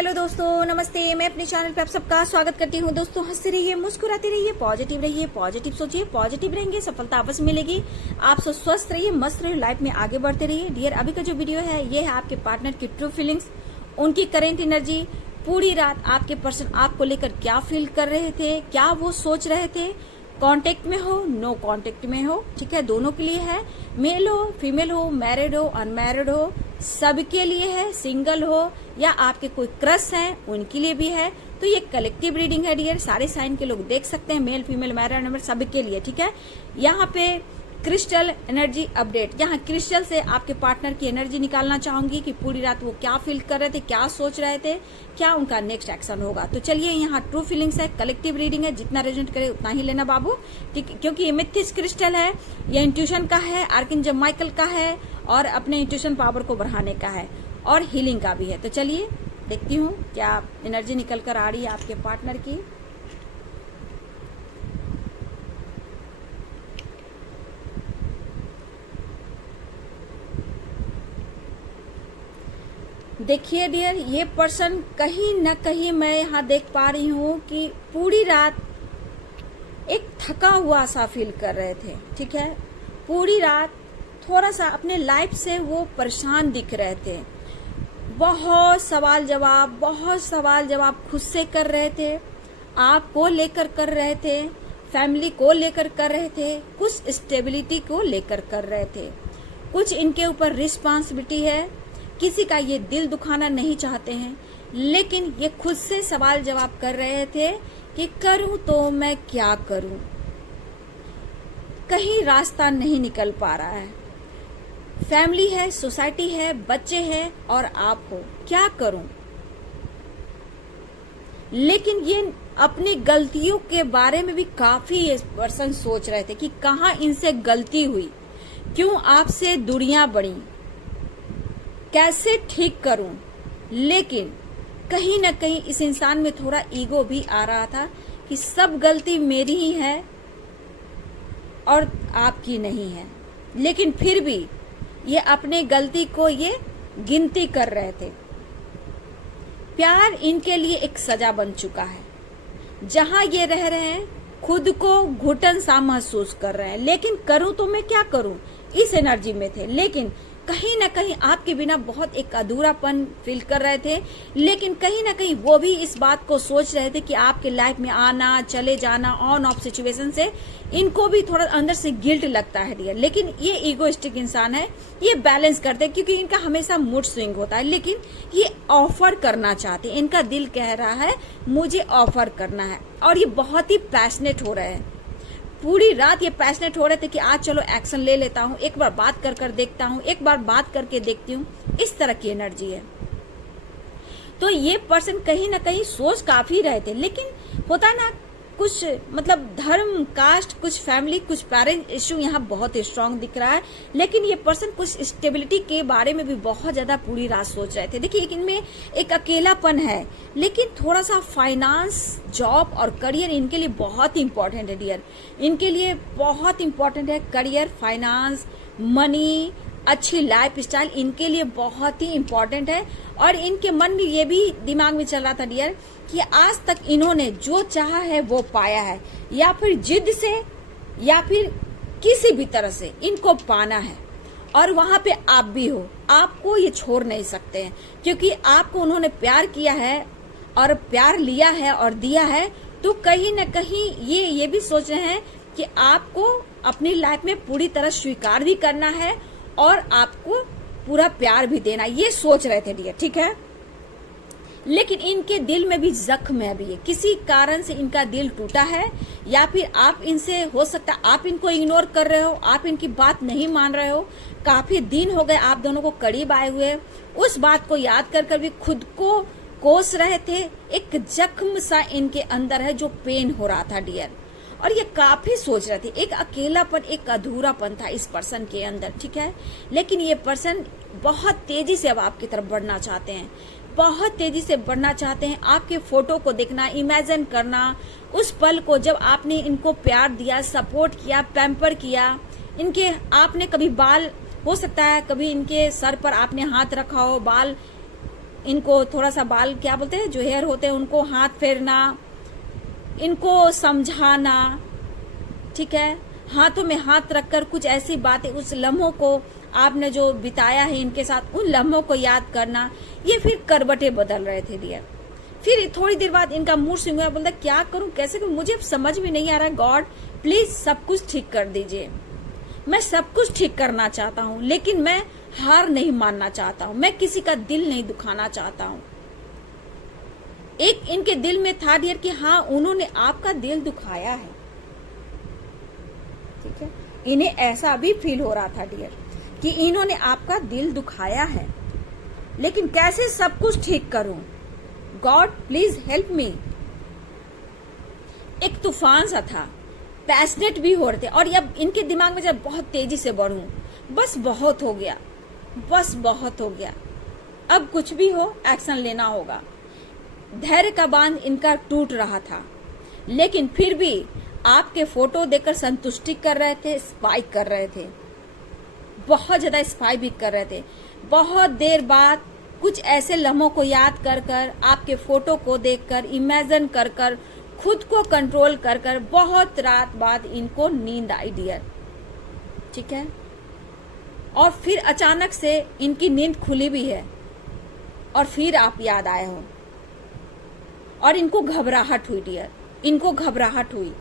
Hello दोस्तों, नमस्ते। मैं अपने चैनल पे आप सबका स्वागत करती हूँ। दोस्तों, हंसते रहिए, मुस्कुराते रहिए, पॉजिटिव सोचिए, पॉजिटिव रहेंगे, सफलता आपस में मिलेगी। आप सब स्वस्थ रहिए, मस्त रहिए, लाइफ में आगे बढ़ते रहिए। डियर, अभी का जो वीडियो है ये है आपके पार्टनर की ट्रू फीलिंग्स, उनकी करेंट एनर्जी। पूरी रात आपके पर्सन आपको लेकर क्या फील कर रहे थे, क्या वो सोच रहे थे, कांटेक्ट में हो, नो कांटेक्ट में हो, ठीक है, दोनों के लिए है। मेल हो, फीमेल हो, मैरिड हो, अनमैरिड हो, सबके लिए है। सिंगल हो या आपके कोई क्रश हैं, उनके लिए भी है। तो ये कलेक्टिव रीडिंग है डियर, सारे साइन के लोग देख सकते हैं, मेल, फीमेल, मैरिड, अनमैरिड, सबके लिए, ठीक है। यहाँ पे क्रिस्टल एनर्जी अपडेट, यहाँ क्रिस्टल से आपके पार्टनर की एनर्जी निकालना चाहूंगी कि पूरी रात वो क्या फील कर रहे थे, क्या सोच रहे थे, क्या उनका नेक्स्ट एक्शन होगा। तो चलिए, यहाँ ट्रू फीलिंग्स है, कलेक्टिव रीडिंग है, जितना रेजोनेट करे उतना ही लेना बाबू, ठीक, क्योंकि ये मिथिस क्रिस्टल है, ये इंट्यूशन का है, आर्कएंजल माइकल का है और अपने इंट्यूशन पावर को बढ़ाने का है और हीलिंग का भी है। तो चलिए देखती हूँ क्या एनर्जी निकल कर आ रही है आपके पार्टनर की। देखिए डियर, ये पर्सन कहीं न कहीं मैं यहाँ देख पा रही हूँ कि पूरी रात एक थका हुआ सा फील कर रहे थे, ठीक है। पूरी रात थोड़ा सा अपने लाइफ से वो परेशान दिख रहे थे। बहुत सवाल जवाब खुद से कर रहे थे, आपको लेकर कर रहे थे, फैमिली को लेकर कर रहे थे, कुछ स्टेबिलिटी को लेकर कर रहे थे, कुछ इनके ऊपर रिस्पांसिबिलिटी है। किसी का ये दिल दुखाना नहीं चाहते हैं, लेकिन ये खुद से सवाल जवाब कर रहे थे कि करूं तो मैं क्या करूं, कहीं रास्ता नहीं निकल पा रहा है। फैमिली है, सोसाइटी है, बच्चे हैं और आप हो, क्या करूं। लेकिन ये अपनी गलतियों के बारे में भी काफी ये पर्सन सोच रहे थे कि कहाँ इनसे गलती हुई, क्यों आपसे दूरियां बढ़ी, कैसे ठीक करूं। लेकिन कहीं न कहीं इस इंसान में थोड़ा ईगो भी आ रहा था कि सब गलती मेरी ही है और आपकी नहीं है। लेकिन फिर भी ये अपने गलती को ये गिनती कर रहे थे। प्यार इनके लिए एक सजा बन चुका है। जहां ये रह रहे हैं खुद को घुटन सा महसूस कर रहे हैं, लेकिन करूं तो मैं क्या करूं, इस एनर्जी में थे। लेकिन कहीं ना कहीं आपके बिना बहुत एक अधूरापन फील कर रहे थे। लेकिन कहीं ना कहीं वो भी इस बात को सोच रहे थे कि आपके लाइफ में आना, चले जाना, ऑन ऑफ सिचुएशन से इनको भी थोड़ा अंदर से गिल्ट लगता है डियर। लेकिन ये ईगोइस्टिक इंसान है, ये बैलेंस करते हैं क्योंकि इनका हमेशा मूड स्विंग होता है। लेकिन ये ऑफर करना चाहते हैं, इनका दिल कह रहा है मुझे ऑफर करना है और ये बहुत ही पैशनेट हो रहे हैं। पूरी रात ये पैशनेट हो रहे थे कि आज चलो एक्शन ले लेता हूँ, एक बार बात कर देखता हूँ, एक बार बात करके देखती हूँ। इस तरह की एनर्जी है। तो ये पर्सन कहीं ना कहीं सोच काफी रहे थे, लेकिन होता ना कुछ मतलब धर्म, कास्ट, कुछ फैमिली, कुछ पेरेंट इश्यू यहाँ बहुत स्ट्रांग दिख रहा है। लेकिन ये पर्सन कुछ स्टेबिलिटी के बारे में भी बहुत ज्यादा पूरी रात सोच रहे थे। देखिए, इनमें एक अकेलापन है, लेकिन थोड़ा सा फाइनेंस, जॉब और करियर इनके लिए बहुत इंपॉर्टेंट है डियर। इनके लिए बहुत इंपॉर्टेंट है करियर, फाइनेंस, मनी, अच्छी लाइफ स्टाइल इनके लिए बहुत ही इंपॉर्टेंट है। और इनके मन में ये भी दिमाग में चल रहा था डियर कि आज तक इन्होंने जो चाहा है वो पाया है, या फिर जिद से या फिर किसी भी तरह से इनको पाना है। और वहां पे आप भी हो, आपको ये छोड़ नहीं सकते हैं क्योंकि आपको उन्होंने प्यार किया है और प्यार लिया है और दिया है। तो कहीं न कहीं ये भी सोच रहे हैं कि आपको अपनी लाइफ में पूरी तरह स्वीकार भी करना है और आपको पूरा प्यार भी देना, ये सोच रहे थे डियर, ठीक है। लेकिन इनके दिल में भी जख्म है अभी, किसी कारण से इनका दिल टूटा है, या फिर आप इनसे, हो सकता है आप इनको इग्नोर कर रहे हो, आप इनकी बात नहीं मान रहे हो। काफी दिन हो गए आप दोनों को करीब आए हुए, उस बात को याद कर भी खुद को कोस रहे थे। एक जख्म सा इनके अंदर है जो पेन हो रहा था डियर, और ये काफी सोच रहे थे। एक अकेलापन, एक अधूरापन था इस पर्सन के अंदर, ठीक है। लेकिन ये पर्सन बहुत तेजी से अब आपकी तरफ बढ़ना चाहते हैं, बहुत तेजी से बढ़ना चाहते हैं। आपके फोटो को देखना, इमेजिन करना उस पल को जब आपने इनको प्यार दिया, सपोर्ट किया, पैम्पर किया। इनके आपने कभी बाल, हो सकता है कभी इनके सर पर आपने हाथ रखा हो, बाल इनको थोड़ा सा बाल क्या बोलते हैं जो हेयर होते हैं उनको हाथ फेरना, इनको समझाना, ठीक है, हाथों में हाथ रखकर कुछ ऐसी बातें, उस लम्हों को आपने जो बिताया है इनके साथ, उन लम्हों को याद करना। ये फिर करवटें बदल रहे थे डियर। फिर थोड़ी देर बाद इनका मूड स्विंग हुआ, बोलता क्या करूं, कैसे करूं, मुझे समझ में नहीं आ रहा। गॉड प्लीज सब कुछ ठीक कर दीजिए। मैं सब कुछ ठीक करना चाहता हूं, लेकिन मैं हार नहीं मानना चाहता हूं, मैं किसी का दिल नहीं दुखाना चाहता हूं। एक इनके दिल में था डियर कि हाँ उन्होंने आपका दिल दुखाया है, ठीक है, इन्हें ऐसा भी फील हो रहा था डियर कि इन्होंने आपका दिल दुखाया है, लेकिन कैसे सब कुछ ठीक करूं। God please help me. एक तूफान सा था, पैशनेट भी हो रहे थे, और अब इनके दिमाग में जब बहुत तेजी से बढ़ूं, बस बहुत हो गया, बस बहुत हो गया, अब कुछ भी हो एक्शन लेना होगा। धैर्य का बांध इनका टूट रहा था, लेकिन फिर भी आपके फोटो देखकर संतुष्टि कर रहे थे, स्पाइक कर रहे थे, बहुत ज्यादा स्पाइक भी कर रहे थे। बहुत देर बाद कुछ ऐसे लम्हों को याद कर कर, आपके फोटो को देखकर, इमेजिन कर कर, खुद को कंट्रोल कर कर, बहुत रात बाद इनको नींद आई डियर, ठीक है। और फिर अचानक से इनकी नींद खुली भी है, और फिर आप याद आए हो, और इनको घबराहट हुई डियर, इनको घबराहट हुई।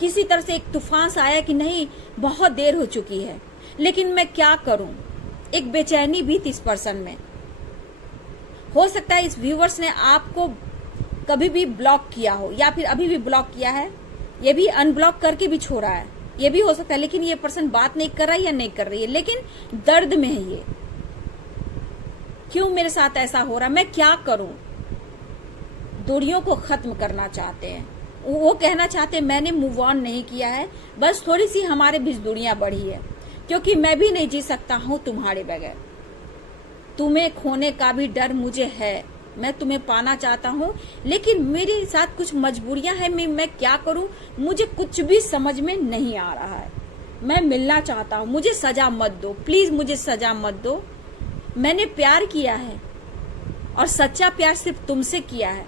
किसी तरह से एक तूफान सा आया कि नहीं बहुत देर हो चुकी है, लेकिन मैं क्या करूं। एक बेचैनी भी थी इस पर्सन में। हो सकता है इस व्यूवर्स ने आपको कभी भी ब्लॉक किया हो, या फिर अभी भी ब्लॉक किया है, ये भी अनब्लॉक करके भी छोड़ा है, ये भी हो सकता है। लेकिन ये पर्सन बात नहीं कर रहा है या नहीं कर रही है, लेकिन दर्द में है ये। क्यों मेरे साथ ऐसा हो रहा, मैं क्या करूं। दूरियों को खत्म करना चाहते हैं, वो कहना चाहते हैं मैंने मूव ऑन नहीं किया है, बस थोड़ी सी हमारे बीच दूरियां बढ़ी है, क्योंकि मैं भी नहीं जी सकता हूं तुम्हारे बगैर। तुम्हें खोने का भी डर मुझे है, मैं तुम्हें पाना चाहता हूँ, लेकिन मेरे साथ कुछ मजबूरियां हैं। मैं क्या करूं, मुझे कुछ भी समझ में नहीं आ रहा है। मैं मिलना चाहता हूँ, मुझे सजा मत दो, प्लीज मुझे सजा मत दो। मैंने प्यार किया है, और सच्चा प्यार सिर्फ तुमसे किया है।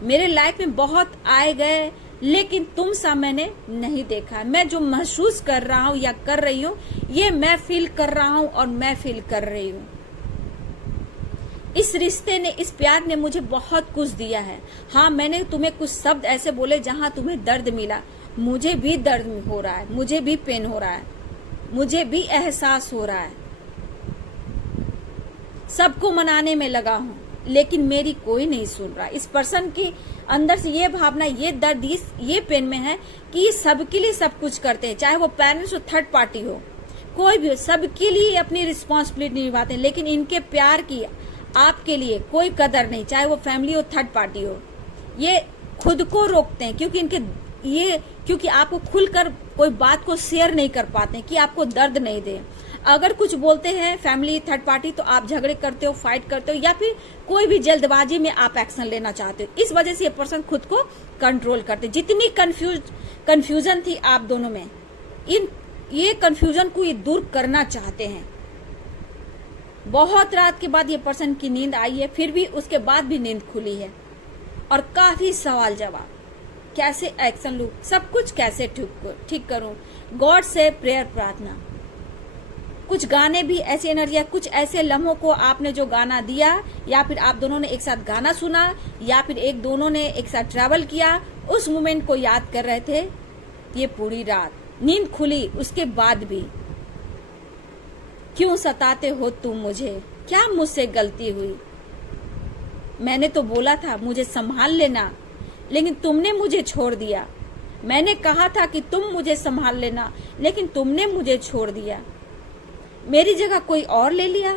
मेरे लाइफ में बहुत आए गए, लेकिन तुम सा मैंने नहीं देखा। मैं जो महसूस कर रहा हूँ या कर रही हूँ, ये मैं फील कर रहा हूँ और मैं फील कर रही हूँ। इस रिश्ते ने, इस प्यार ने मुझे बहुत कुछ दिया है। हाँ, मैंने तुम्हें कुछ शब्द ऐसे बोले जहां तुम्हें दर्द मिला, मुझे भी दर्द हो रहा है, मुझे भी पेन हो रहा है, मुझे भी एहसास हो रहा है। सबको मनाने में लगा हूं, लेकिन मेरी कोई नहीं सुन रहा। इस पर्सन के अंदर से ये भावना, ये दर्द, ये पेन में है कि ये सबके लिए सब कुछ करते हैं, चाहे वो पेरेंट्स हो, थर्ड पार्टी हो, कोई भी हो, सबके लिए अपनी रिस्पॉन्सिबिलिटी निभाते हैं। लेकिन इनके प्यार की आपके लिए कोई कदर नहीं, चाहे वो फैमिली हो, थर्ड पार्टी हो। ये खुद को रोकते हैं, क्योंकि आपको खुलकर कोई बात को शेयर नहीं कर पाते कि आपको दर्द नहीं दे। अगर कुछ बोलते हैं फैमिली, थर्ड पार्टी, तो आप झगड़े करते हो, फाइट करते हो, या फिर कोई भी जल्दबाजी में आप एक्शन लेना चाहते हो। इस वजह से ये पर्सन खुद को कंट्रोल करते। जितनी कंफ्यूजन थी आप दोनों में, ये कंफ्यूजन को ये दूर करना चाहते हैं। बहुत रात के बाद ये पर्सन की नींद आई है, फिर भी उसके बाद भी नींद खुली है, और काफी सवाल जवाब, कैसे एक्शन लूं, सब कुछ कैसे ठीक करूं, गॉड से प्रेयर, प्रार्थना। कुछ गाने भी ऐसी एनर्जी, कुछ ऐसे लम्हों को आपने जो गाना दिया, या फिर आप दोनों ने एक साथ गाना सुना, या फिर दोनों ने एक साथ ट्रैवल किया, उस मोमेंट को याद कर रहे थे ये पूरी रात। नींद खुली उसके बाद भी। क्यों सताते हो तुम मुझे, क्या मुझसे गलती हुई। मैंने तो बोला था मुझे संभाल लेना, लेकिन तुमने मुझे छोड़ दिया। मैंने कहा था कि तुम मुझे संभाल लेना, लेकिन तुमने मुझे छोड़ दिया। मेरी जगह कोई और ले लिया।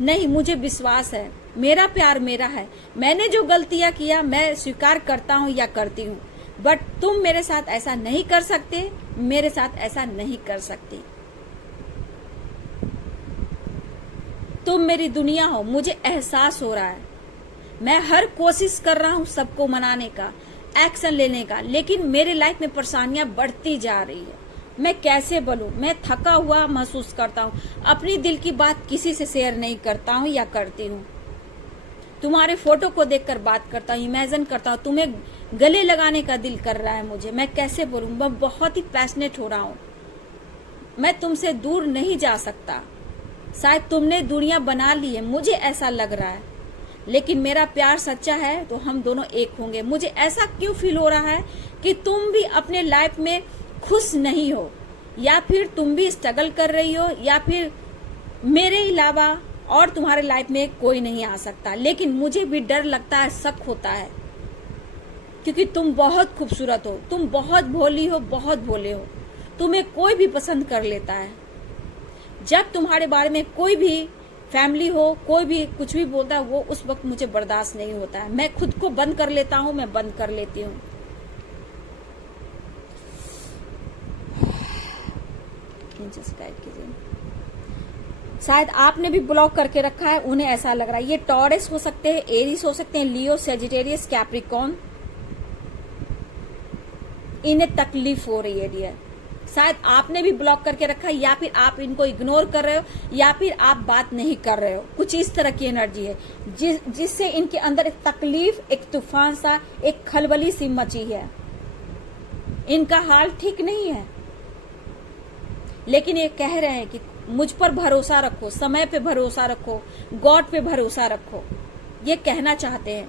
नहीं, मुझे विश्वास है, मेरा प्यार मेरा है। मैंने जो गलतियां किया मैं स्वीकार करता हूँ या करती हूँ, बट तुम मेरे साथ ऐसा नहीं कर सकते, मेरे साथ ऐसा नहीं कर सकती। तुम मेरी दुनिया हो, मुझे एहसास हो रहा है। मैं हर कोशिश कर रहा हूँ सबको मनाने का, एक्शन लेने का, लेकिन मेरे लाइफ में परेशानियां बढ़ती जा रही है। मैं कैसे बोलूं, मैं थका हुआ महसूस करता हूँ, अपनी दिल की बात किसी से शेयर नहीं करता हूँ या करती हूँ। तुम्हारे फोटो को देखकर बात करता हूँ, इमेजिन करता हूँ, तुम्हें गले लगाने का दिल कर रहा है मुझे। मैं कैसे बोलूं, मैं बहुत ही पैशनेट हो रहा हूँ। मैं तुमसे दूर नहीं जा सकता। शायद तुमने दुनिया बना ली है, मुझे ऐसा लग रहा है, लेकिन मेरा प्यार सच्चा है तो हम दोनों एक होंगे। मुझे ऐसा क्यों फील हो रहा है कि तुम भी अपने लाइफ में खुश नहीं हो, या फिर तुम भी स्ट्रगल कर रही हो, या फिर मेरे अलावा और तुम्हारे लाइफ में कोई नहीं आ सकता। लेकिन मुझे भी डर लगता है, शक होता है, क्योंकि तुम बहुत खूबसूरत हो, तुम बहुत भोली हो, बहुत भोले हो, तुम्हें कोई भी पसंद कर लेता है। जब तुम्हारे बारे में कोई भी फैमिली हो, कोई भी कुछ भी बोलता है, वो उस वक्त मुझे बर्दाश्त नहीं होता है। मैं खुद को बंद कर लेता हूँ, मैं बंद कर लेती हूँ। शायद आपने भी ब्लॉक करके रखा है, उन्हें ऐसा लग रहा है। ये टॉरस हो सकते हैं, एरीज हो सकते हैं, लियो, सेजिटेरियस, कैप्रिकॉर्न। इन्हें तकलीफ हो रही है डियर। शायद आपने भी ब्लॉक करके रखा है, या फिर आप इनको इग्नोर कर रहे हो, या फिर आप बात नहीं कर रहे हो। कुछ इस तरह की एनर्जी है जिससे इनके अंदर एक तकलीफ, एक तूफान सा, एक खलबली सी मची है। इनका हाल ठीक नहीं है, लेकिन ये कह रहे हैं कि मुझ पर भरोसा रखो, समय पे भरोसा रखो, गॉड पे भरोसा रखो। ये कहना चाहते हैं।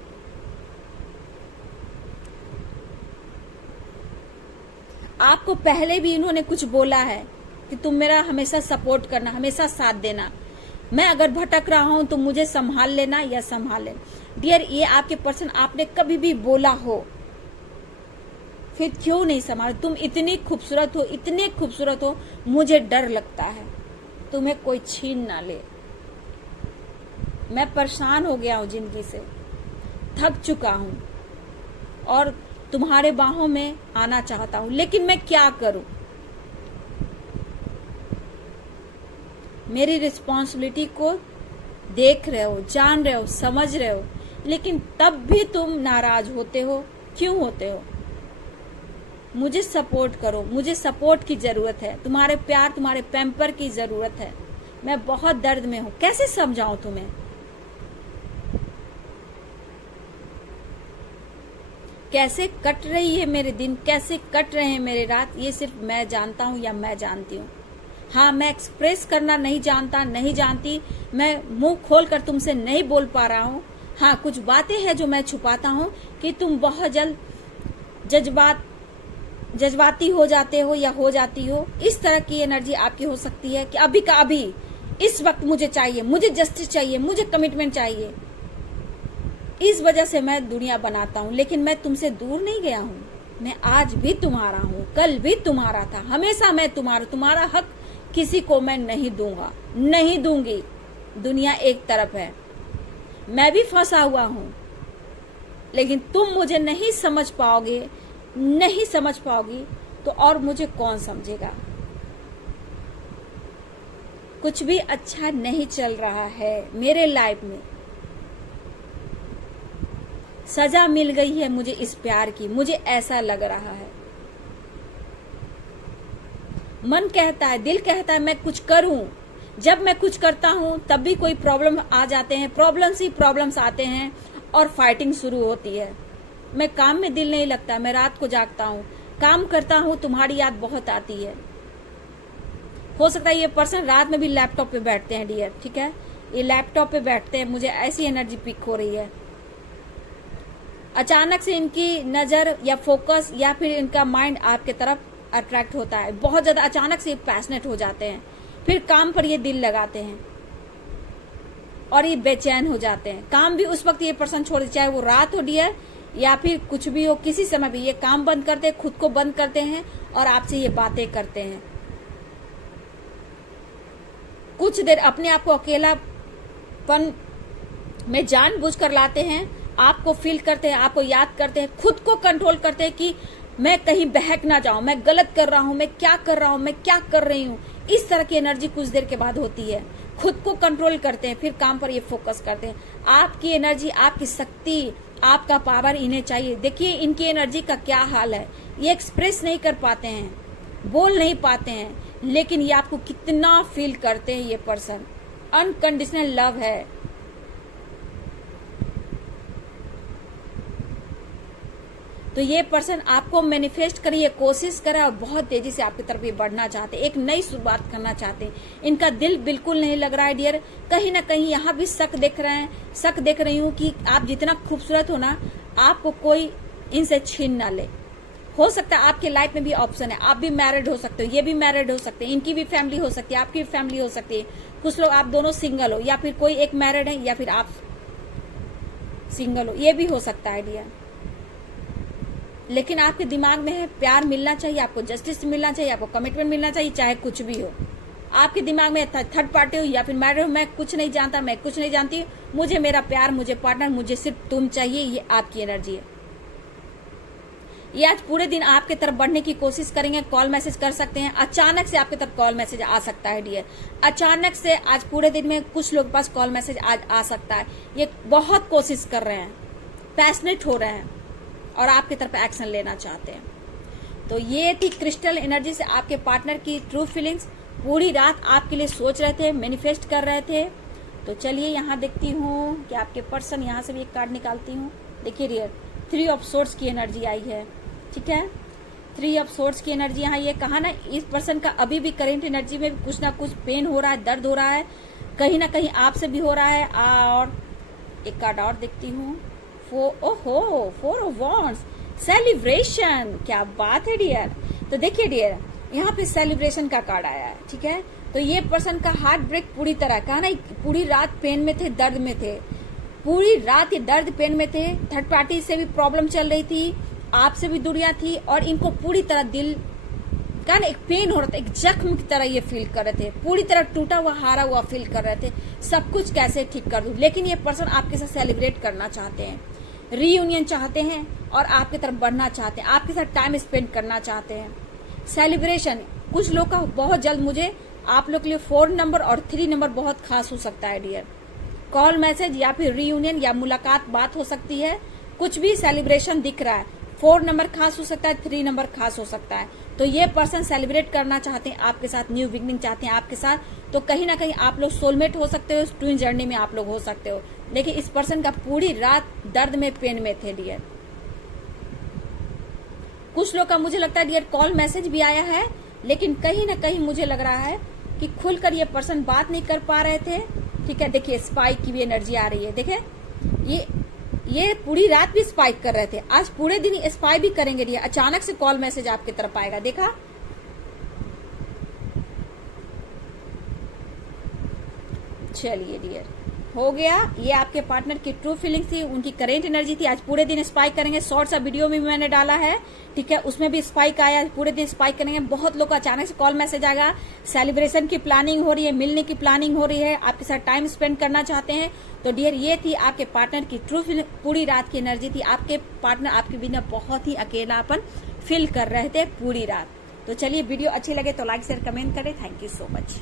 आपको पहले भी इन्होंने कुछ बोला है कि तुम मेरा हमेशा सपोर्ट करना, हमेशा साथ देना। मैं अगर भटक रहा हूं तो मुझे संभाल लेना या संभाल लेना। डियर, ये आपके पर्सन आपने कभी भी बोला हो, फिर क्यों नहीं संभाल? तुम इतनी खूबसूरत हो, इतने खूबसूरत हो, मुझे डर लगता है तुम्हें कोई छीन ना ले। मैं परेशान हो गया हूं जिंदगी से, थक चुका हूं और तुम्हारे बाहों में आना चाहता हूं, लेकिन मैं क्या करूं? मेरी रिस्पॉन्सिबिलिटी को देख रहे हो, जान रहे हो, समझ रहे हो, लेकिन तब भी तुम नाराज होते हो। क्यों होते हो? मुझे सपोर्ट करो, मुझे सपोर्ट की जरूरत है, तुम्हारे प्यार, तुम्हारे पैम्पर की जरूरत है। मैं बहुत दर्द में हूं, कैसे समझाऊं तुम्हें? कैसे कट रही है मेरे दिन, कैसे कट रहे हैं मेरे रात, ये सिर्फ मैं जानता हूं या मैं जानती हूँ। हाँ, मैं एक्सप्रेस करना नहीं जानता, नहीं जानती, मैं मुंह खोलकर तुमसे नहीं बोल पा रहा हूँ। हाँ, कुछ बातें हैं जो मैं छुपाता हूँ कि तुम बहुत जल्द जज्बाती हो जाते हो या हो जाती हो। इस तरह की एनर्जी आपकी हो सकती है कि अभी का अभी, इस वक्त मुझे चाहिए, मुझे जस्टिस चाहिए, मुझे कमिटमेंट चाहिए। इस वजह से मैं दुनिया बनाता हूँ, लेकिन मैं तुमसे दूर नहीं गया हूँ। मैं आज भी तुम्हारा हूँ, कल भी तुम्हारा था, हमेशा मैं तुम्हारा हक किसी को मैं नहीं दूंगा, नहीं दूंगी। दुनिया एक तरफ है, मैं भी फंसा हुआ हूँ, लेकिन तुम मुझे नहीं समझ पाओगे, नहीं समझ पाओगी तो और मुझे कौन समझेगा? कुछ भी अच्छा नहीं चल रहा है मेरे लाइफ में। सजा मिल गई है मुझे इस प्यार की, मुझे ऐसा लग रहा है। मन कहता है, दिल कहता है मैं कुछ करूं। जब मैं कुछ करता हूं तब भी कोई प्रॉब्लम आ जाते हैं, प्रॉब्लम्स ही प्रॉब्लम्स आते हैं और फाइटिंग शुरू होती है। मैं काम में दिल नहीं लगता, मैं रात को जागता हूँ, काम करता हूँ, तुम्हारी याद बहुत आती है। हो सकता है ये पर्सन रात में भी लैपटॉप पे बैठते हैं डियर, ठीक है, ये लैपटॉप पे बैठते हैं, मुझे ऐसी एनर्जी पिक हो रही है। अचानक से इनकी नजर या फोकस या फिर इनका माइंड आपके तरफ अट्रैक्ट होता है, बहुत ज्यादा अचानक से पैशनेट हो जाते हैं, फिर काम पर ये दिल लगाते हैं और ये बेचैन हो जाते हैं। काम भी उस वक्त ये पर्सन छोड़, चाहे वो रात हो डियर या फिर कुछ भी हो, किसी समय भी ये काम बंद करते हैं, खुद को बंद करते हैं और आपसे ये बातें करते हैं। कुछ देर अपने आप को अकेलापन में जानबूझकर लाते हैं, आपको फील करते हैं, आपको याद करते हैं, खुद को कंट्रोल करते हैं कि मैं कहीं बहक ना जाऊं, मैं गलत कर रहा हूं, मैं क्या कर रहा हूं, मैं क्या कर रही हूं। इस तरह की एनर्जी कुछ देर के बाद होती है। खुद को कंट्रोल करते हैं, फिर काम पर ये फोकस करते हैं। आपकी एनर्जी, आपकी शक्ति, आपका पावर इन्हें चाहिए। देखिए इनकी एनर्जी का क्या हाल है, ये एक्सप्रेस नहीं कर पाते हैं, बोल नहीं पाते हैं, लेकिन ये आपको कितना फील करते हैं। ये पर्सन अनकंडीशनल लव है, तो ये पर्सन आपको मैनिफेस्ट करिए, कोशिश करे और बहुत तेजी से आपकी तरफ ये बढ़ना चाहते हैं, एक नई शुरुआत करना चाहते हैं। इनका दिल बिल्कुल नहीं लग रहा है डियर। कहीं ना कहीं यहाँ भी शक देख रहे हैं, शक देख रही हूँ कि आप जितना खूबसूरत हो ना, आपको कोई इनसे छीन ना ले। हो सकता है आपके लाइफ में भी ऑप्शन है, आप भी मैरिड हो सकते हो, ये भी मैरिड हो सकते हैं, इनकी भी फैमिली हो सकती है, आपकी भी फैमिली हो सकती है। कुछ लोग आप दोनों सिंगल हो, या फिर कोई एक मैरिड है या फिर आप सिंगल हो, ये भी हो सकता है डियर। लेकिन आपके दिमाग में है प्यार मिलना चाहिए, आपको जस्टिस मिलना चाहिए, आपको कमिटमेंट मिलना चाहिए, चाहे कुछ भी हो। आपके दिमाग में थर्ड पार्टी हो या फिर मैरिड हो, मैं कुछ नहीं जानता, मैं कुछ नहीं जानती, मुझे मेरा प्यार, मुझे पार्टनर, मुझे सिर्फ तुम चाहिए, ये आपकी एनर्जी है। ये आज पूरे दिन आपके तरफ बढ़ने की कोशिश करेंगे, कॉल मैसेज कर सकते हैं। अचानक से आपके तरफ कॉल मैसेज आ सकता है डियर। अचानक से आज पूरे दिन में कुछ लोग के पास कॉल मैसेज आज आ सकता है। ये बहुत कोशिश कर रहे हैं, पैशनेट हो रहे हैं और आपकी तरफ एक्शन लेना चाहते हैं। तो ये थी क्रिस्टल एनर्जी से आपके पार्टनर की ट्रू फीलिंग्स। पूरी रात आपके लिए सोच रहे थे, मैनिफेस्ट कर रहे थे। तो चलिए यहाँ देखती हूँ कि आपके पर्सन, यहाँ से भी एक कार्ड निकालती हूँ। देखिए डियर, 3 ऑफ सोर्ड्स की एनर्जी आई है, ठीक है। 3 ऑफ सोर्ड्स की एनर्जी यहाँ, ये कहा ना, इस पर्सन का अभी भी करेंट एनर्जी में भी कुछ ना कुछ पेन हो रहा है, दर्द हो रहा है, कहीं ना कहीं आपसे भी हो रहा है। और एक कार्ड और देखती हूँ, 4 ऑफ वॉन्ड्स, सेलिब्रेशन। क्या बात है डियर। तो देखिए डियर, यहाँ पे सेलिब्रेशन का कार्ड आया है, ठीक है। तो ये पर्सन का हार्ट ब्रेक पूरी तरह, कहा ना, पूरी रात पेन में थे, दर्द में थे, पूरी रात ये दर्द पेन में थे। थर्ड पार्टी से भी प्रॉब्लम चल रही थी, आपसे भी दूरियां थी, और इनको पूरी तरह दिल का ना एक पेन हो रहा था, एक जख्म की तरह ये फील कर रहे थे, पूरी तरह टूटा हुआ, हारा हुआ फील कर रहे थे, सब कुछ कैसे ठीक कर दूं। लेकिन ये पर्सन आपके साथ सेलिब्रेट करना चाहते हैं, रीयूनियन चाहते हैं और आपकी तरफ बढ़ना चाहते हैं, आपके साथ टाइम स्पेंड करना चाहते हैं। सेलिब्रेशन कुछ लोग का बहुत जल्द, मुझे आप लोग के लिए 4 नंबर और 3 नंबर बहुत खास हो सकता है डियर। कॉल मैसेज या फिर रीयूनियन या मुलाकात बात हो सकती है, कुछ भी सेलिब्रेशन दिख रहा है। 4 नंबर खास हो सकता है, 3 नंबर खास हो सकता है। तो ये पर्सन सेलिब्रेट करना चाहते हैं आपके साथ, न्यू बिगनिंग चाहते हैं आपके साथ। तो कहीं ना कहीं आप लोग सोलमेट हो सकते हो, ट्विन जर्नी में आप लोग हो सकते हो। लेकिन इस पर्सन का पूरी रात दर्द में, पेन में थे डियर। कुछ लोग का मुझे लगता है डियर कॉल मैसेज भी आया है, लेकिन कहीं ना कहीं मुझे लग रहा है कि खुलकर ये पर्सन बात नहीं कर पा रहे थे, ठीक है। देखिए स्पाइक की भी एनर्जी आ रही है, देखिए ये पूरी रात भी स्पाइक कर रहे थे, आज पूरे दिन स्पाइक भी करेंगे डियर। अचानक से कॉल मैसेज आपकी तरफ आएगा, देखा। चलिए डियर, हो गया। ये आपके पार्टनर की ट्रू फीलिंग थी, उनकी करेंट एनर्जी थी। आज पूरे दिन स्पाइक करेंगे। शॉर्ट सा वीडियो में मैंने डाला है, ठीक है, उसमें भी स्पाइक आया। पूरे दिन स्पाइक करेंगे। बहुत लोग का अचानक से कॉल मैसेज आएगा, सेलिब्रेशन की प्लानिंग हो रही है, मिलने की प्लानिंग हो रही है, आपके साथ टाइम स्पेंड करना चाहते हैं। तो डियर, ये थी आपके पार्टनर की ट्रू फीलिंग, पूरी रात की एनर्जी थी। आपके पार्टनर आपके बिना बहुत ही अकेलापन फील कर रहे थे पूरी रात। तो चलिए, वीडियो अच्छी लगे तो लाइक शेयर कमेंट करें। Thank you so much.